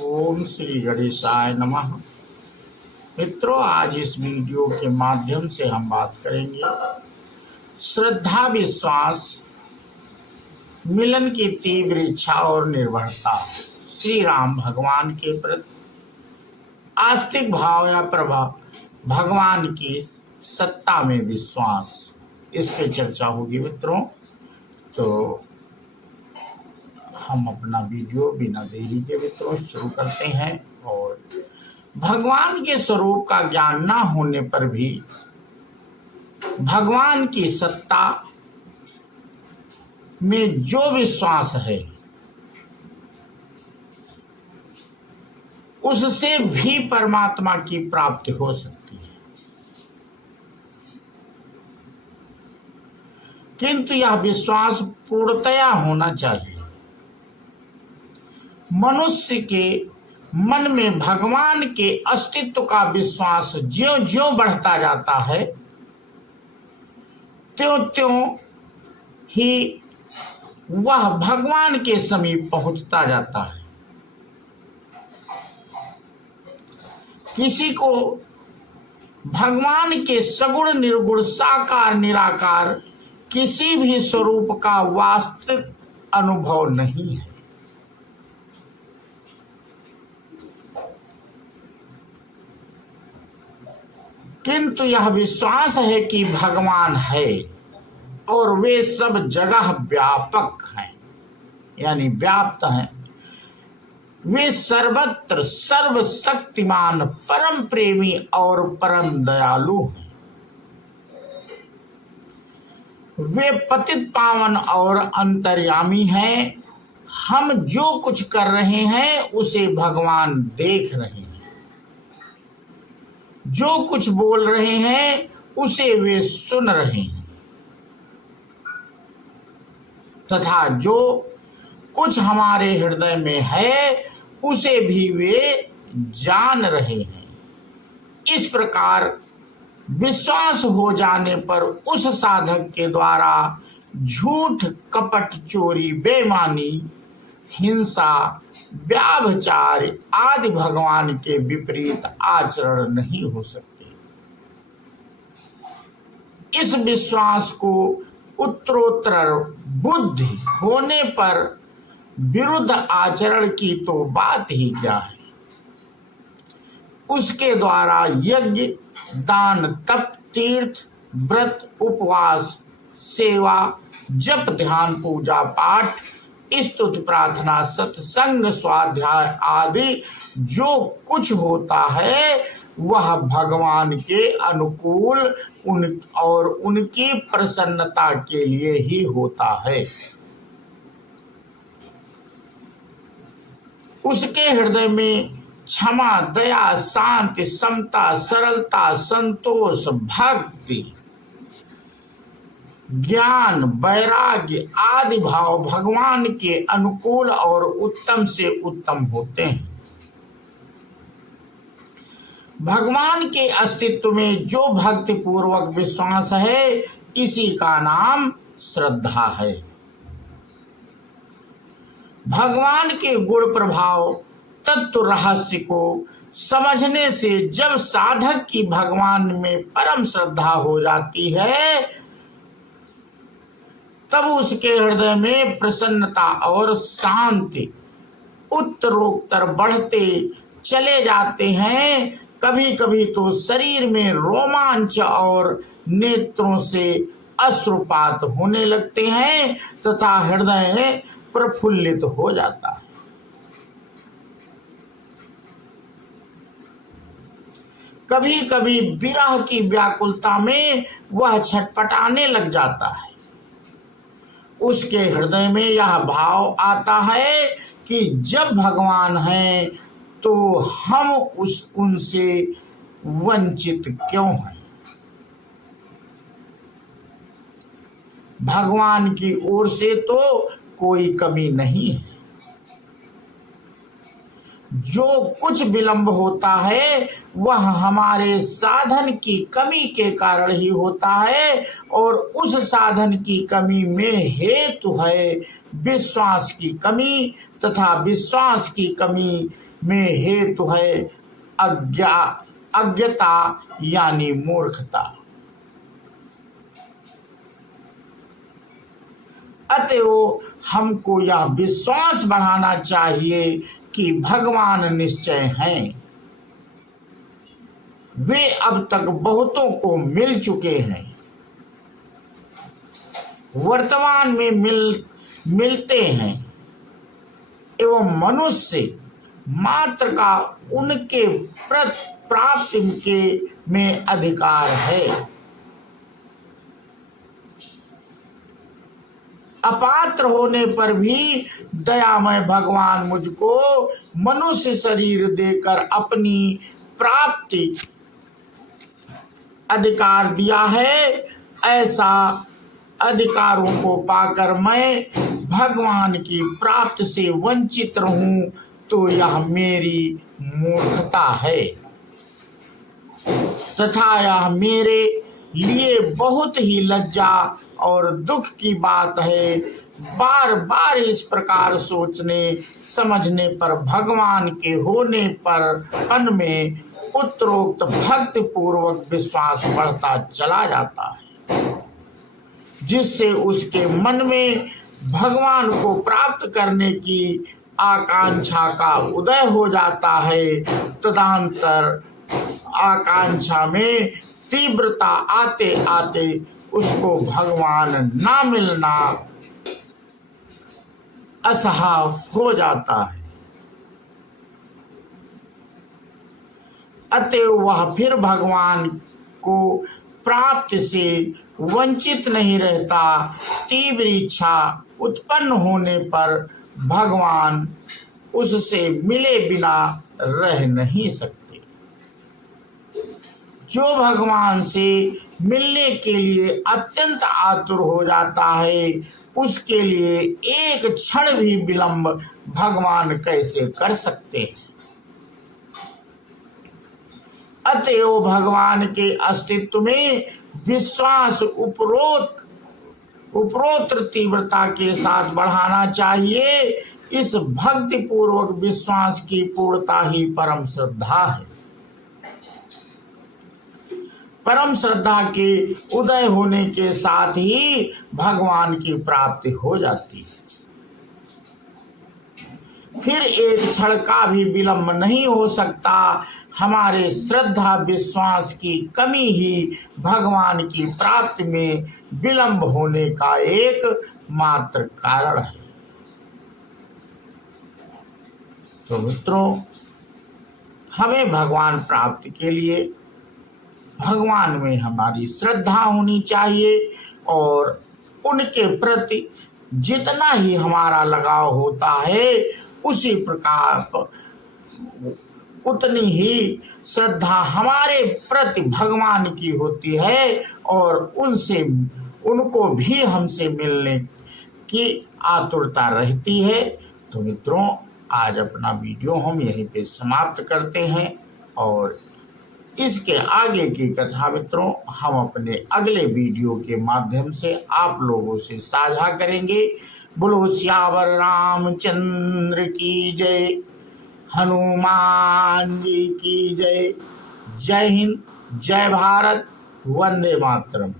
ओम श्री गणेशाय नमः। मित्रों, आज इस वीडियो के माध्यम से हम बात करेंगे श्रद्धा, विश्वास, मिलन की तीव्र इच्छा और निर्भरता, श्री राम भगवान के प्रति आस्तिक भाव या प्रभाव, भगवान की सत्ता में विश्वास, इस पे चर्चा होगी मित्रों। तो हम अपना वीडियो बिना देरी के मित्रों शुरू करते हैं। और भगवान के स्वरूप का ज्ञान ना होने पर भी भगवान की सत्ता में जो विश्वास है उससे भी परमात्मा की प्राप्ति हो सकती है, किंतु यह विश्वास पूर्णतया होना चाहिए। मनुष्य के मन में भगवान के अस्तित्व का विश्वास ज्यों ज्यों बढ़ता जाता है त्यों त्यों ही वह भगवान के समीप पहुंचता जाता है। किसी को भगवान के सगुण, निर्गुण, साकार, निराकार किसी भी स्वरूप का वास्तविक अनुभव नहीं है, किंतु यह विश्वास है कि भगवान है और वे सब जगह व्यापक हैं, यानी व्याप्त हैं। वे सर्वत्र सर्वशक्तिमान, परम प्रेमी और परम दयालु हैं। वे पतित पावन और अंतर्यामी हैं। हम जो कुछ कर रहे हैं उसे भगवान देख रहे हैं, जो कुछ बोल रहे हैं उसे वे सुन रहे हैं, तथा जो कुछ हमारे हृदय में है उसे भी वे जान रहे हैं। इस प्रकार विश्वास हो जाने पर उस साधक के द्वारा झूठ, कपट, चोरी, बेईमानी, हिंसा, व्याभिचार आदि भगवान के विपरीत आचरण नहीं हो सकते। इस विश्वास को उत्तरोत्तर बुद्धि होने पर विरुद्ध आचरण की तो बात ही क्या है। उसके द्वारा यज्ञ, दान, तप, तीर्थ, व्रत, उपवास, सेवा, जप, ध्यान, पूजा पाठ, स्तुति, प्रार्थना, सत्संग, स्वाध्याय आदि जो कुछ होता है वह भगवान के अनुकूल और उनकी प्रसन्नता के लिए ही होता है। उसके हृदय में क्षमा, दया, शांति, समता, सरलता, संतोष, भक्ति, ज्ञान, वैराग्य आदि भाव भगवान के अनुकूल और उत्तम से उत्तम होते हैं। भगवान के अस्तित्व में जो भक्ति पूर्वक विश्वास है इसी का नाम श्रद्धा है। भगवान के गुण, प्रभाव, तत्व, रहस्य को समझने से जब साधक की भगवान में परम श्रद्धा हो जाती है तब उसके हृदय में प्रसन्नता और शांति उत्तरोत्तर बढ़ते चले जाते हैं। कभी कभी तो शरीर में रोमांच और नेत्रों से अश्रुपात होने लगते हैं तथा हृदय प्रफुल्लित हो जाता है। कभी कभी विरह की व्याकुलता में वह छटपटाने लग जाता है। उसके हृदय में यह भाव आता है कि जब भगवान है तो हम उनसे वंचित क्यों हैं। भगवान की ओर से तो कोई कमी नहीं है। जो कुछ विलंब होता है वह हमारे साधन की कमी के कारण ही होता है और उस साधन की कमी में हेतु है विश्वास की कमी तथा विश्वास की कमी में हेतु है अज्ञता यानी मूर्खता। अतएव हमको यह विश्वास बढ़ाना चाहिए कि भगवान निश्चय हैं। वे अब तक बहुतों को मिल चुके हैं, वर्तमान में मिलते हैं एवं मनुष्य मात्र का उनके प्राप्ति के में अधिकार है। अपात्र होने पर भी दयामय भगवान मुझको मनुष्य शरीर देकर अपनी प्राप्ति अधिकार दिया है। ऐसा अधिकारों को पाकर मैं भगवान की प्राप्ति से वंचित रहूं तो यह मेरी मूर्खता है तथा यह मेरे लिए बहुत ही लज्जा और दुख की बात है। बार बार इस प्रकार सोचने समझने पर भगवान के होने पर में उत्तरोक्त भक्ति पूर्वक विश्वास बढ़ता चला जाता है, जिससे उसके मन में भगवान को प्राप्त करने की आकांक्षा का उदय हो जाता है। तदनंतर आकांक्षा में तीव्रता आते आते उसको भगवान ना मिलना असहाय हो जाता है। अतएव वह फिर भगवान को प्राप्ति से वंचित नहीं रहता। तीव्र इच्छा उत्पन्न होने पर भगवान उससे मिले बिना रह नहीं सकते। जो भगवान से मिलने के लिए अत्यंत आतुर हो जाता है, उसके लिए एक क्षण भी विलंब भगवान कैसे कर सकते हैं। अतएव भगवान के अस्तित्व में विश्वास उपरोक्त तीव्रता के साथ बढ़ाना चाहिए। इस भक्ति पूर्वक विश्वास की पूर्णता ही परम श्रद्धा है। परम श्रद्धा के उदय होने के साथ ही भगवान की प्राप्ति हो जाती है। फिर एक क्षण का भी विलंब नहीं हो सकता। हमारे श्रद्धा विश्वास की कमी ही भगवान की प्राप्ति में विलंब होने का एक मात्र कारण है। तो मित्रों, हमें भगवान प्राप्ति के लिए भगवान में हमारी श्रद्धा होनी चाहिए और उनके प्रति जितना ही हमारा लगाव होता है उसी प्रकार उतनी ही श्रद्धा हमारे प्रति भगवान की होती है और उनको भी हमसे मिलने की आतुरता रहती है। तो मित्रों, आज अपना वीडियो हम यहीं पे समाप्त करते हैं और इसके आगे की कथा मित्रों हम अपने अगले वीडियो के माध्यम से आप लोगों से साझा करेंगे। बोलो सियावर रामचंद्र की जय, हनुमान जी की जय। जय हिंद, जय भारत, वंदे मातरम।